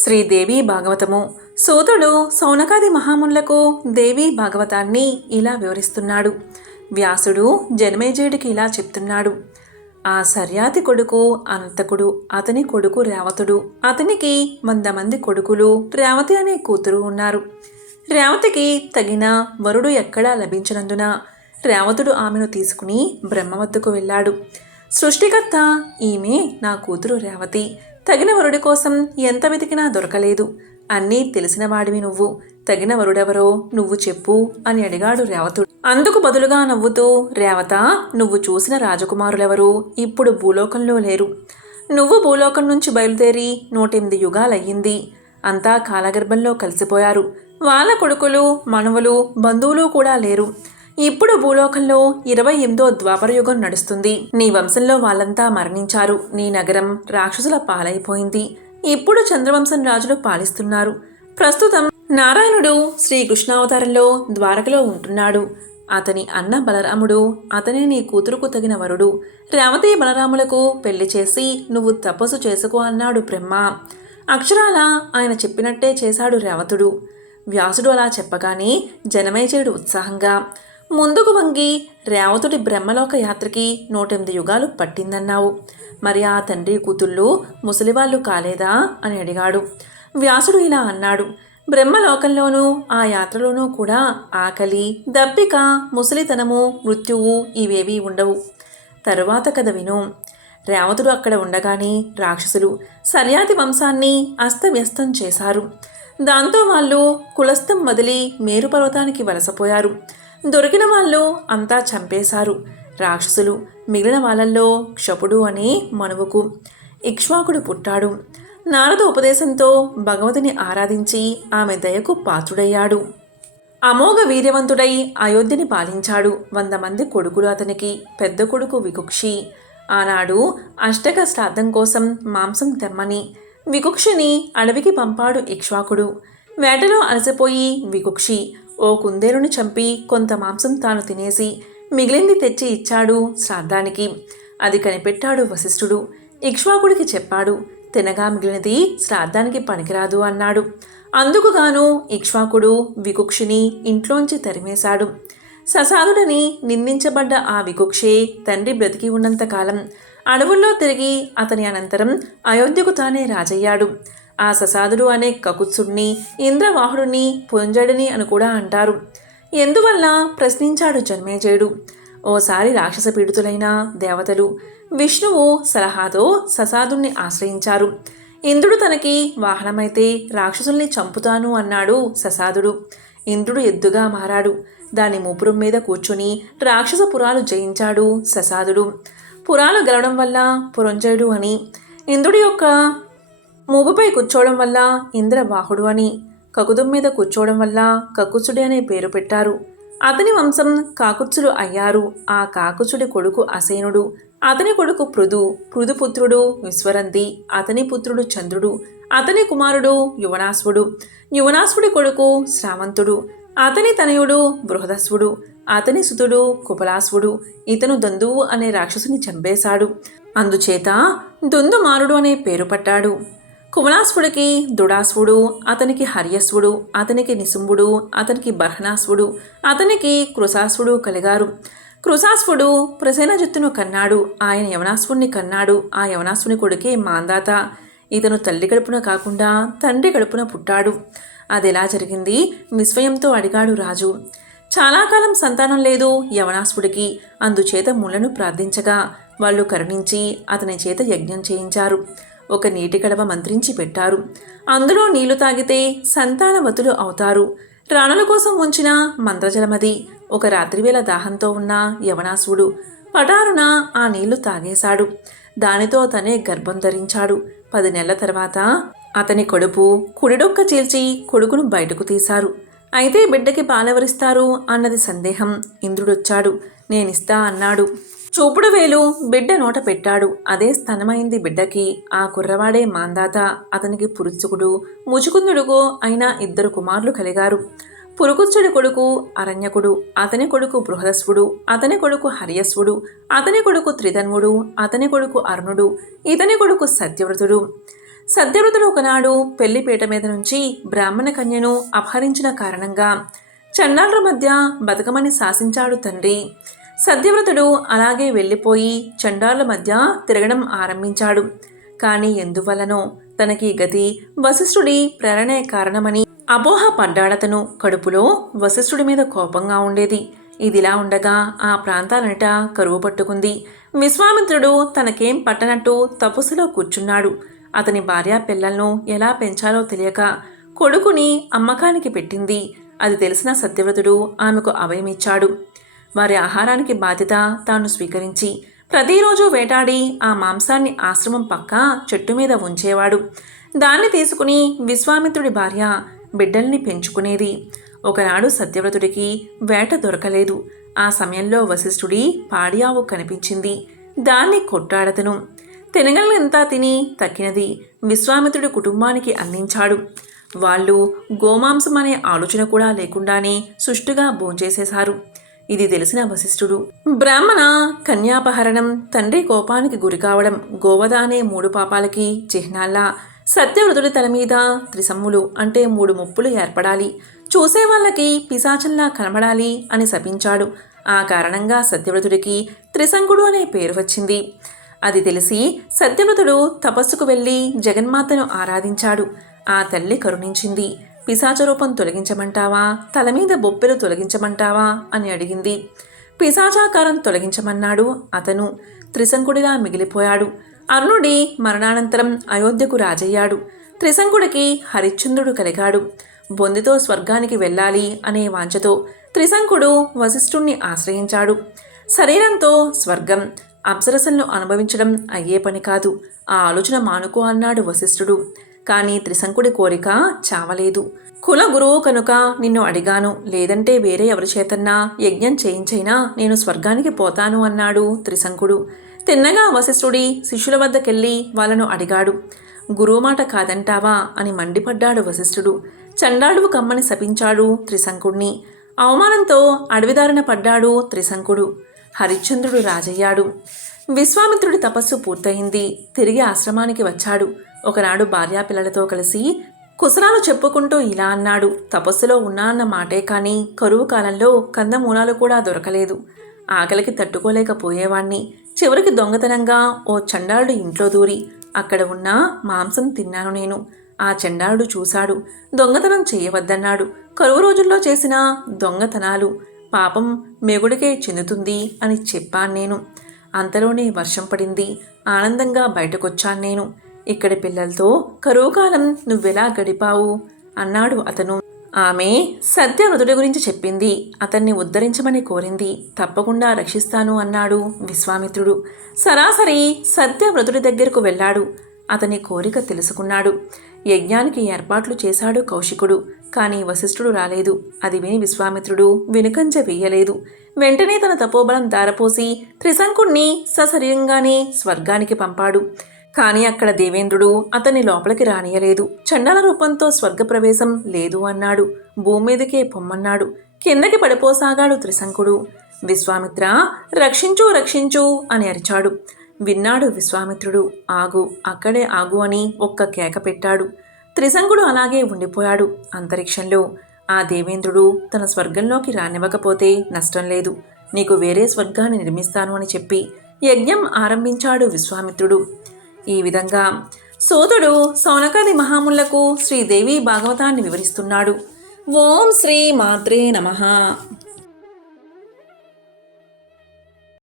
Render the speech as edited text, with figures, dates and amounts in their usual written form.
శ్రీదేవి భాగవతము. సూతుడు సౌనకాది మహామునులకు దేవి భాగవతాన్ని ఇలా వివరిస్తున్నాడు. వ్యాసుడు జనమేజయుడికి ఇలా చెప్తున్నాడు. ఆ సర్యాతి కొడుకు అనంతకుడు, అతని కొడుకు రేవతుడు. అతనికి 100 మంది కొడుకులు, రేవతి అనే కూతురు ఉన్నారు. రేవతికి తగిన వరుడు ఎక్కడా లభించినందున రేవతుడు ఆమెను తీసుకుని బ్రహ్మ వద్దకు వెళ్ళాడు. సృష్టికర్త, ఈమె నా కూతురు రేవతి, తగిన వరుడి కోసం ఎంత వెతికినా దొరకలేదు. అన్నీ తెలిసిన వాడివి నువ్వు, తగిన వరుడెవరో నువ్వు చెప్పు అని అడిగాడు రేవతుడు. అందుకు బదులుగా నవ్వుతూ, రేవత, నువ్వు చూసిన రాజకుమారులెవరూ ఇప్పుడు భూలోకంలో లేరు. నువ్వు భూలోకం నుంచి బయలుదేరి 108 యుగాలయ్యింది. అంతా కాలగర్భంలో కలిసిపోయారు. వాళ్ళ కొడుకులు, మనవలు, బంధువులు కూడా లేరు. ఇప్పుడు భూలోకంలో 28వ ద్వాపరయుగం నడుస్తుంది. నీ వంశంలో వాళ్ళంతా మరణించారు. నీ నగరం రాక్షసుల పాలైపోయింది. ఇప్పుడు చంద్రవంశం రాజులు పాలిస్తున్నారు. ప్రస్తుతం నారాయణుడు శ్రీకృష్ణావతారంలో ద్వారకలో ఉంటున్నాడు. అతని అన్న బలరాముడు, అతనే నీ కూతురుకు తగిన వరుడు. రేవతి బలరాములకు పెళ్లి చేసి నువ్వు తపస్సు చేసుకో అన్నాడు బ్రహ్మ. అక్షరాల ఆయన చెప్పినట్టే చేశాడు రేవతుడు. వ్యాసుడు అలా చెప్పగానే జనమేజయుడు ఉత్సాహంగా ముందుకు వంగి, రేవతుడి బ్రహ్మలోక యాత్రకి 108 యుగాలు పట్టిందన్నావు. మరి ఆ తండ్రి కూతుళ్ళు ముసలివాళ్ళు కాలేదా అని అడిగాడు. వ్యాసుడు ఇలా అన్నాడు. బ్రహ్మలోకంలోనూ ఆ యాత్రలోనూ కూడా ఆకలి, దప్పిక, ముసలితనము, మృత్యువు ఇవేవీ ఉండవు. తరువాత కథ విను. రేవతుడు అక్కడ ఉండగానే రాక్షసులు సర్యాతి వంశాన్ని అస్తవ్యస్తం చేశారు. దాంతో వాళ్ళు కులస్థం వదిలి మేరు పర్వతానికి వలసపోయారు. దొరికిన వాళ్ళు అంతా చంపేశారు రాక్షసులు. మిగిలిన వాళ్ళల్లో క్షపుడు అనే మనువుకు ఇక్ష్వాకుడు పుట్టాడు. నారద ఉపదేశంతో భగవతిని ఆరాధించి ఆమె దయకు పాత్రుడయ్యాడు. అమోఘ వీర్యవంతుడై అయోధ్యని పాలించాడు. 100 మంది కొడుకులు అతనికి. పెద్ద కొడుకు వికుక్షి. ఆనాడు అష్టక శ్రాద్ధం కోసం మాంసం తెమ్మని వికుక్షిని అడవికి పంపాడు ఇక్ష్వాకుడు. వేటలో అలసిపోయి వికుక్షి ఓ కుందేలుని చంపి కొంత మాంసం తాను తినేసి మిగిలింది తెచ్చి ఇచ్చాడు శ్రాద్ధానికి. అది కనిపెట్టాడు వశిష్ఠుడు. ఇక్ష్వాకుడికి చెప్పాడు, తినగా మిగిలినది శ్రాద్ధానికి పనికిరాదు అన్నాడు. అందుకుగాను ఇక్ష్వాకుడు వికుక్షిని ఇంట్లోంచి తరిమేశాడు. ససాదుడని నిందించబడ్డ ఆ వికుక్షే తండ్రి బ్రతికి ఉన్నంతకాలం అడవుల్లో తిరిగి అతని అనంతరం అయోధ్యకు తానే రాజయ్యాడు. ఆ ససాదుడు అనే కకుత్సుడిని ఇంద్రవాహుడిని పుంజడిని అని కూడా అంటారు. ఎందువల్ల ప్రశ్నించాడు జన్మేజయుడు. ఓసారి రాక్షస పీడితులైన దేవతలు విష్ణువు సలహాతో ససాదుణ్ణి ఆశ్రయించారు. ఇంద్రుడు తనకి వాహనమైతే రాక్షసుల్ని చంపుతాను అన్నాడు ససాదుడు. ఇంద్రుడు ఎద్దుగా మారాడు. దాని మూపురం మీద కూర్చుని రాక్షస పురాలు జయించాడు ససాదుడు. పురాలు గెలవడం వల్ల పురంజయుడు అని, ఇంద్రుడి యొక్క మూగుపై కూర్చోవడం వల్ల ఇంద్రవాహుడు అని, కకుతం మీద కూర్చోవడం వల్ల కకుత్సుడి అనే పేరు పెట్టారు. అతని వంశం కాకుత్సులు అయ్యారు. ఆ కాకుత్సుడి కొడుకు అసేనుడు, అతని కొడుకు పృథుపుత్రుడు విశ్వరంతి, అతని పుత్రుడు చంద్రుడు, అతని కుమారుడు యువనాశ్వుడు, యువనాశ్వుడి కొడుకు శ్రావంతుడు, అతని తనయుడు బృహదస్వుడు, అతని సుతుడు కుపలాశ్వుడు. ఇతను దందువు అనే రాక్షసుని చంపేశాడు. అందుచేత దుందుమారుడు అనే పేరు పట్టాడు. కువలాశ్వుడికి దుడాశ్వుడు, అతనికి హర్యశ్వుడు, అతనికి నిశుంభుడు, అతనికి బర్హనాశ్వుడు, అతనికి కృశాశ్వుడు కలిగారు. కృశాశ్వుడు ప్రసేనజిత్తును కన్నాడు. ఆయన యవనాశ్వుడిని కన్నాడు. ఆ యవనాశ్వుని కొడుకే మాందాత. ఇతను తల్లి కడుపున కాకుండా తండ్రి కడుపున పుట్టాడు. అదెలా జరిగింది విస్మయంతో అడిగాడు రాజు. చాలా కాలం సంతానం లేదు యవనాశ్వుడికి. అందుచేత ముళ్లను ప్రార్థించగా వాళ్ళు కరుణించి అతని చేత యజ్ఞం చేయించారు. ఒక నీటి కడవ మంత్రించి పెట్టారు. అందులో నీళ్లు తాగితే సంతానవతులు అవుతారు. రాణుల కోసం ఉంచిన మంత్రజలమది. ఒక రాత్రివేళ దాహంతో ఉన్న యవనాశ్వుడు పటారున ఆ నీళ్లు తాగేశాడు. దానితో తనే గర్భం ధరించాడు. 10 నెలల తర్వాత అతని కడుపు కుడిడొక్క చీల్చి కొడుకును బయటకు తీశారు. అయితే బిడ్డకి పాలెవరిస్తారు అన్నది సందేహం. ఇంద్రుడొచ్చాడు. నేనిస్తా అన్నాడు. చూపుడు వేలు బిడ్డ నోట పెట్టాడు. అదే స్తనమైంది బిడ్డకి. ఆ కుర్రవాడే మాందాత. అతనికి పురుచుకుడు ముచుకుందుడుకు అయిన 2 కుమారులు కలిగారు. పురుకుత్సుడి కొడుకు అరణ్యకుడు, అతని కొడుకు బృహదస్వుడు, అతని కొడుకు హర్యస్వుడు, అతని కొడుకు త్రిధన్వుడు, అతని కొడుకు అరుణుడు, ఇతని కొడుకు సత్యవ్రతుడు. సత్యవ్రతుడు ఒకనాడు పెళ్లిపీట మీద నుంచి బ్రాహ్మణ కన్యను అపహరించిన కారణంగా చండాలుల మధ్య బతకమని శాసించాడు తండ్రి. సత్యవ్రతుడు అలాగే వెళ్ళిపోయి చండాలుల మధ్య తిరగడం ఆరంభించాడు. కానీ ఎందువల్లనో తనకి గతి వశిష్ఠుడి ప్రేరణే కారణమని అపోహ పడ్డాడతను. కడుపులో వశిష్ఠుడి మీద కోపంగా ఉండేది. ఇదిలా ఉండగా ఆ ప్రాంతాలనిటా కరువు పట్టుకుంది. విశ్వామిత్రుడు తనకేం పట్టనట్టు తపస్సులో కూర్చున్నాడు. అతని భార్య పిల్లలను ఎలా పెంచాలో తెలియక కొడుకుని అమ్మకానికి పెట్టింది. అది తెలిసిన సత్యవ్రతుడు ఆమెకు అభయమిచ్చాడు. వారి ఆహారానికి బాధ్యత తాను స్వీకరించి ప్రతిరోజు వేటాడి ఆ మాంసాన్ని ఆశ్రమం పక్క చెట్టు మీద ఉంచేవాడు. దాన్ని తీసుకుని విశ్వామిత్రుడి భార్య బిడ్డల్ని పెంచుకునేది. ఒకనాడు సత్యవ్రతుడికి వేట దొరకలేదు. ఆ సమయంలో వశిష్ఠుడి పాడి ఆవు కనిపించింది. దాన్ని కొట్టాడతను. తినగలంతా తిని తక్కినది విశ్వామిత్రుడి కుటుంబానికి అందించాడు. వాళ్ళు గోమాంసం అనే ఆలోచన కూడా లేకుండానే సుష్టుగా భోంచేసేశారు. ఇది తెలిసిన వశిష్ఠుడు బ్రాహ్మణ కన్యాపహరణం, తండ్రి కోపానికి గురికావడం, గోవధ అనే 3 పాపాలకి చిహ్నాల్లా సత్యవ్రతుడి తల మీద త్రిసమ్ములు అంటే 3 ముప్పులు ఏర్పడాలి, చూసే వాళ్ళకి పిశాచంలా కనబడాలి అని శపించాడు. ఆ కారణంగా సత్యవ్రతుడికి త్రిశంకుడు అనే పేరు వచ్చింది. అది తెలిసి సత్యవ్రతుడు తపస్సుకు వెళ్ళి జగన్మాతను ఆరాధించాడు. ఆ తల్లి కరుణించింది. పిశాచరూపం తొలగించమంటావా, తల మీద బొప్పెలు తొలగించమంటావా అని అడిగింది. పిశాచాకారం తొలగించమన్నాడు. అతను త్రిశంకుడిలా మిగిలిపోయాడు. అరుణుడి మరణానంతరం అయోధ్యకు రాజయ్యాడు. త్రిశంకుడికి హరిశ్చంద్రుడు కలిగాడు. బొందితో స్వర్గానికి వెళ్ళాలి అనే వాంఛతో త్రిశంకుడు వశిష్ఠుణ్ణి ఆశ్రయించాడు. శరీరంతో స్వర్గం, అప్సరసలను అనుభవించడం అయ్యే పని కాదు. ఆ ఆలోచన మానుకో అన్నాడు వశిష్ఠుడు. కానీ త్రిశంకుడి కోరిక చావలేదు. కుల గురువు కనుక నిన్ను అడిగాను, లేదంటే వేరే ఎవరి చేతన్నా యజ్ఞం చేయించైనా నేను స్వర్గానికి పోతాను అన్నాడు త్రిశంకుడు. తిన్నగా వశిష్ఠుడి శిష్యుల వద్దకెళ్ళి వాళ్ళను అడిగాడు. గురువు మాట కాదంటావా అని మండిపడ్డాడు వశిష్ఠుడు. చండాలువు కమ్మని శపించాడు త్రిశంకుడిని. అవమానంతో అడవిదారిన పడ్డాడు త్రిశంకుడు. హరిశ్చంద్రుడు రాజయ్యాడు. విశ్వామిత్రుడి తపస్సు పూర్తయింది. తిరిగి ఆశ్రమానికి వచ్చాడు. ఒకనాడు భార్యాపిల్లలతో కలిసి కుశలాలు చెప్పుకుంటూ ఇలా అన్నాడు. తపస్సులో ఉన్నా అన్న మాటే కానీ కరువు కాలంలో కందమూలాలు కూడా దొరకలేదు. ఆకలికి తట్టుకోలేకపోయేవాణ్ణి. చివరికి దొంగతనంగా ఓ చండాలుడు ఇంట్లో దూరి అక్కడ ఉన్న మాంసం తిన్నాను నేను. ఆ చండాలుడు చూశాడు. దొంగతనం చేయవద్దన్నాడు. కరువు రోజుల్లో చేసిన దొంగతనాలు పాపం మెగుడికే చెందుతుంది అని చెప్పాను నేను. అంతలోనే వర్షం పడింది. ఆనందంగా బయటకొచ్చాను నేను. ఇక్కడి పిల్లలతో కరువు కాలం నువ్వెలా గడిపావు అన్నాడు అతను. ఆమె సత్యవ్రతుడి గురించి చెప్పింది. అతన్ని ఉద్ధరించమని కోరింది. తప్పకుండా రక్షిస్తాను అన్నాడు విశ్వామిత్రుడు. సరాసరి సత్యవ్రతుడి దగ్గరకు వెళ్ళాడు. అతని కోరిక తెలుసుకున్నాడు. యజ్ఞానికి ఏర్పాట్లు చేశాడు కౌశికుడు. కానీ వశిష్ఠుడు రాలేదు. అది విని విశ్వామిత్రుడు వెనుకంజ వేయలేదు. వెంటనే తన తపోబలం దారపోసి త్రిశంకుణ్ణి సశరీరంగానే స్వర్గానికి పంపాడు. కానీ అక్కడ దేవేంద్రుడు అతన్ని లోపలికి రానియలేదు. చండాల రూపంతో స్వర్గప్రవేశం లేదు అన్నాడు. భూమి మీదకే పొమ్మన్నాడు. కిందకి పడిపోసాగాడు త్రిశంకుడు. విశ్వామిత్ర, రక్షించు రక్షించు అని అరిచాడు. విన్నాడు విశ్వామిత్రుడు. ఆగు, అక్కడే ఆగు అని ఒక్క కేక పెట్టాడు. త్రిశంకుడు అలాగే ఉండిపోయాడు. అంతరిక్షంలో ఆ దేవేంద్రుడు తన స్వర్గంలోకి రానివ్వకపోతే నష్టం లేదు, నీకు వేరే స్వర్గాన్ని నిర్మిస్తాను అని చెప్పి యజ్ఞం ఆరంభించాడు విశ్వామిత్రుడు. ఈ విధంగా సోతుడు సౌనకాది మహాములకు శ్రీదేవి భాగవతాన్ని వివరిస్తున్నాడు. ఓం శ్రీ మాత్రే నమః.